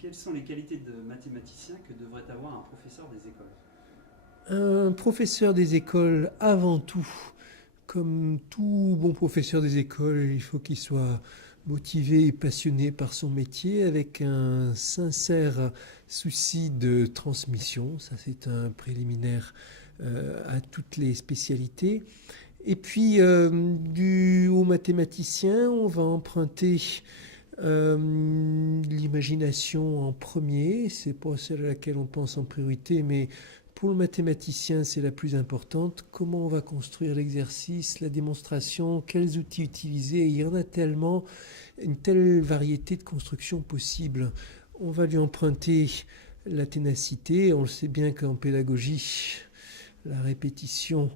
quelles sont les qualités de mathématicien que devrait avoir un professeur des écoles? Un professeur des écoles, avant tout, comme tout bon professeur des écoles, il faut qu'il soit motivé et passionné par son métier avec un sincère souci de transmission. Ça, c'est un préliminaire à toutes les spécialités. Et puis, au mathématicien, on va emprunter l'imagination en premier. C'est pas celle à laquelle on pense en priorité, mais pour le mathématicien, c'est la plus importante. Comment on va construire l'exercice, la démonstration, quels outils utiliser. Il y en a tellement, une telle variété de constructions possibles. On va lui emprunter la ténacité. On le sait bien qu'en pédagogie, la répétition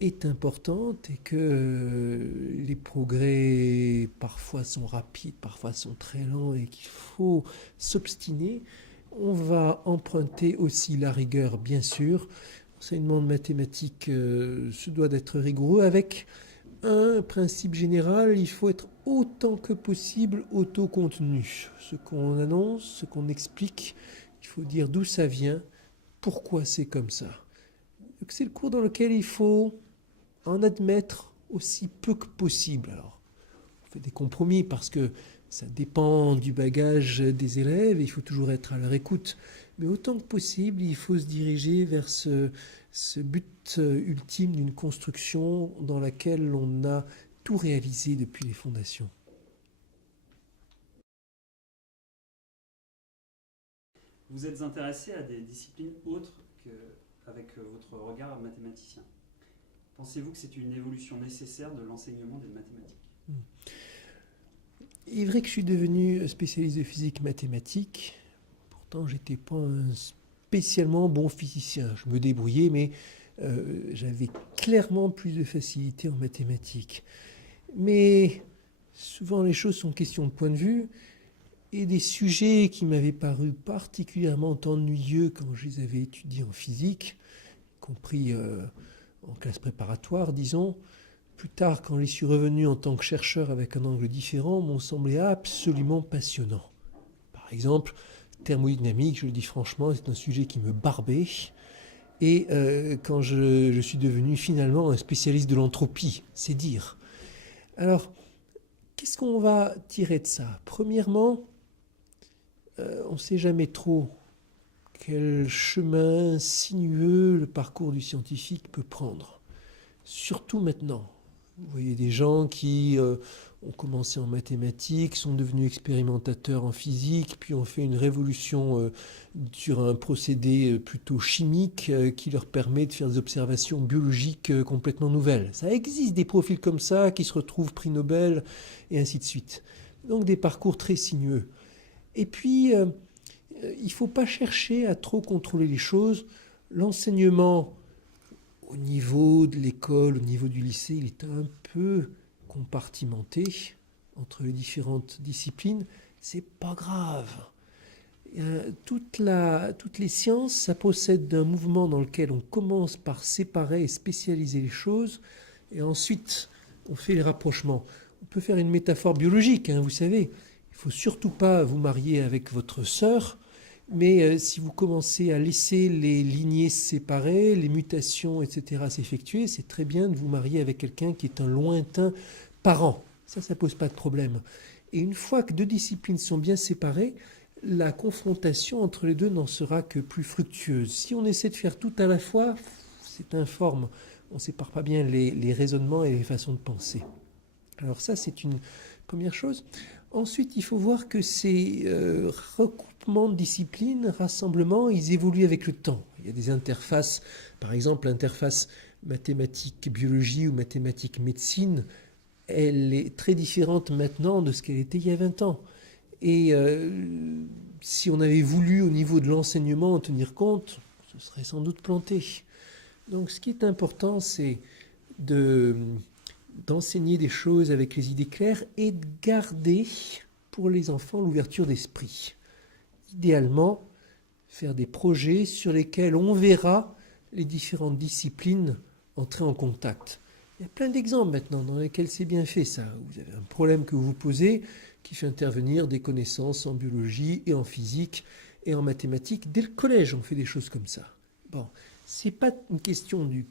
est importante et que les progrès parfois sont rapides, parfois sont très lents et qu'il faut s'obstiner. On va emprunter aussi la rigueur, bien sûr. L'enseignement de mathématiques se doit d'être rigoureux avec un principe général, il faut être autant que possible autocontenu. Ce qu'on annonce, ce qu'on explique, il faut dire d'où ça vient, pourquoi c'est comme ça. Donc c'est le cours dans lequel il faut en admettre aussi peu que possible. Alors, on fait des compromis parce que ça dépend du bagage des élèves, il faut toujours être à leur écoute. Mais autant que possible, il faut se diriger vers ce but ultime d'une construction dans laquelle on a tout réalisé depuis les fondations. Vous êtes intéressé à des disciplines autres qu'avec votre regard mathématicien. Pensez-vous que c'est une évolution nécessaire de l'enseignement des mathématiques? Il est vrai que je suis devenu spécialiste de physique mathématique. Pourtant, je n'étais pas un spécialement bon physicien. Je me débrouillais, mais j'avais clairement plus de facilité en mathématiques. Mais souvent, les choses sont question de point de vue. Et des sujets qui m'avaient paru particulièrement ennuyeux quand je les avais étudiés en physique, y compris en classe préparatoire, disons, plus tard, quand je suis revenu en tant que chercheur avec un angle différent, m'ont semblé absolument passionnants. Par exemple, thermodynamique, je le dis franchement, c'est un sujet qui me barbait. Et quand je suis devenu finalement un spécialiste de l'entropie, c'est dire. Alors, qu'est-ce qu'on va tirer de ça? Premièrement, on ne sait jamais trop quel chemin sinueux le parcours du scientifique peut prendre. Surtout maintenant. Vous voyez des gens qui ont commencé en mathématiques, sont devenus expérimentateurs en physique, puis ont fait une révolution sur un procédé plutôt chimique qui leur permet de faire des observations biologiques complètement nouvelles. Ça existe des profils comme ça qui se retrouvent prix Nobel et ainsi de suite. Donc des parcours très sinueux. Et puis, il ne faut pas chercher à trop contrôler les choses. L'enseignement au niveau de l'école, au niveau du lycée, il est un peu compartimenté entre les différentes disciplines. C'est pas grave. Toutes les sciences, ça procède d'un mouvement dans lequel on commence par séparer et spécialiser les choses, et ensuite on fait les rapprochements. On peut faire une métaphore biologique, hein, vous savez. Il ne faut surtout pas vous marier avec votre sœur, mais si vous commencez à laisser les lignées se séparer, les mutations, etc. s'effectuer, c'est très bien de vous marier avec quelqu'un qui est un lointain parent. Ça ne pose pas de problème. Et une fois que deux disciplines sont bien séparées, la confrontation entre les deux n'en sera que plus fructueuse. Si on essaie de faire tout à la fois, c'est informe. On ne sépare pas bien les raisonnements et les façons de penser. Alors ça, c'est une première chose. Ensuite, il faut voir que ces recoupements de disciplines, rassemblements, ils évoluent avec le temps. Il y a des interfaces, par exemple l'interface mathématiques-biologie ou mathématiques-médecine, elle est très différente maintenant de ce qu'elle était il y a 20 ans. Et si on avait voulu au niveau de l'enseignement en tenir compte, ce serait sans doute planté. Donc ce qui est important, c'est d'enseigner des choses avec les idées claires et de garder pour les enfants l'ouverture d'esprit. Idéalement, faire des projets sur lesquels on verra les différentes disciplines entrer en contact. Il y a plein d'exemples maintenant dans lesquels c'est bien fait ça. Vous avez un problème que vous posez, qui fait intervenir des connaissances en biologie et en physique et en mathématiques. Dès le collège, on fait des choses comme ça. Bon, c'est pas une question du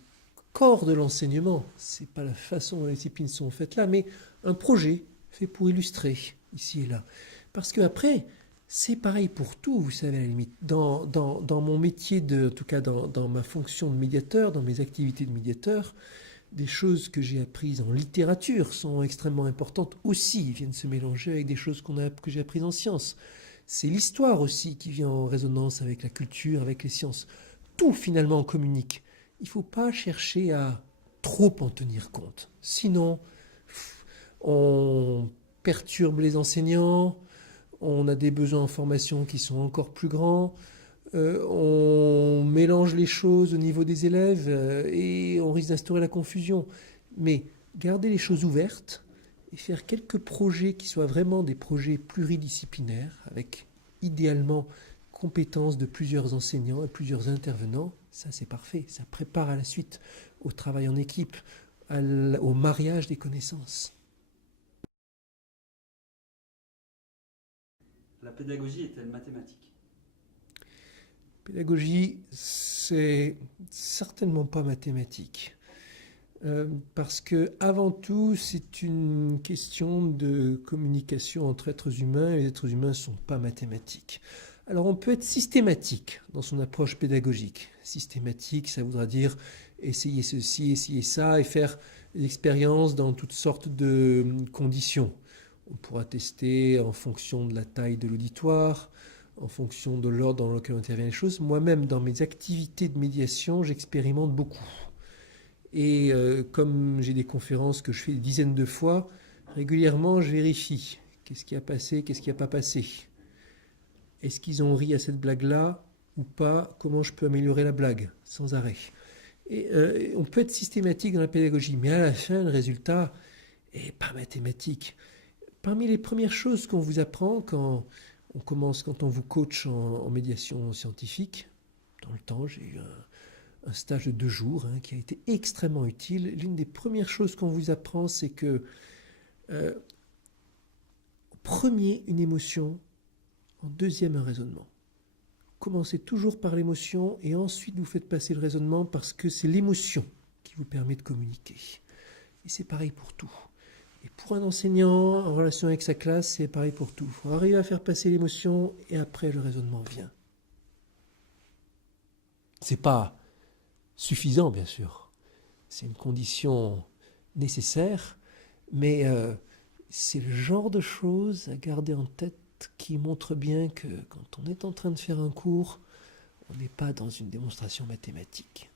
corps de l'enseignement, c'est pas la façon dont les disciplines sont faites là, mais un projet fait pour illustrer ici et là. Parce qu'après, c'est pareil pour tout, vous savez, à la limite. Dans mon métier, en tout cas dans ma fonction de médiateur, dans mes activités de médiateur, des choses que j'ai apprises en littérature sont extrêmement importantes aussi, ils viennent se mélanger avec des choses que j'ai apprises en sciences. C'est l'histoire aussi qui vient en résonance avec la culture, avec les sciences. Tout finalement communique. Il ne faut pas chercher à trop en tenir compte. Sinon, on perturbe les enseignants, on a des besoins en formation qui sont encore plus grands, on mélange les choses au niveau des élèves et on risque d'instaurer la confusion. Mais garder les choses ouvertes et faire quelques projets qui soient vraiment des projets pluridisciplinaires, avec idéalement compétences de plusieurs enseignants et plusieurs intervenants, ça c'est parfait. Ça prépare à la suite au travail en équipe, au mariage des connaissances. La pédagogie est-elle mathématique? Pédagogie, c'est certainement pas mathématique. Parce que avant tout, c'est une question de communication entre êtres humains, et les êtres humains ne sont pas mathématiques. Alors on peut être systématique dans son approche pédagogique. Systématique, ça voudra dire essayer ceci, essayer ça, et faire des expériences dans toutes sortes de conditions. On pourra tester en fonction de la taille de l'auditoire, en fonction de l'ordre dans lequel interviennent les choses. Moi-même, dans mes activités de médiation, j'expérimente beaucoup. Et comme j'ai des conférences que je fais des dizaines de fois, régulièrement, je vérifie. Qu'est-ce qui a passé, qu'est-ce qui n'a pas passé? Est-ce qu'ils ont ri à cette blague-là ou pas? Comment je peux améliorer la blague sans arrêt? Et on peut être systématique dans la pédagogie, mais à la fin, le résultat n'est pas mathématique. Parmi les premières choses qu'on vous apprend quand on vous coach en médiation scientifique, dans le temps, j'ai eu un stage de 2 jours qui a été extrêmement utile. L'une des premières choses qu'on vous apprend, c'est que premier, une émotion, en deuxième, un raisonnement. Commencez toujours par l'émotion et ensuite vous faites passer le raisonnement parce que c'est l'émotion qui vous permet de communiquer. Et c'est pareil pour tout. Et pour un enseignant, en relation avec sa classe, c'est pareil pour tout. Il faut arriver à faire passer l'émotion et après le raisonnement vient. C'est pas suffisant, bien sûr. C'est une condition nécessaire, mais c'est le genre de choses à garder en tête qui montre bien que quand on est en train de faire un cours, on n'est pas dans une démonstration mathématique.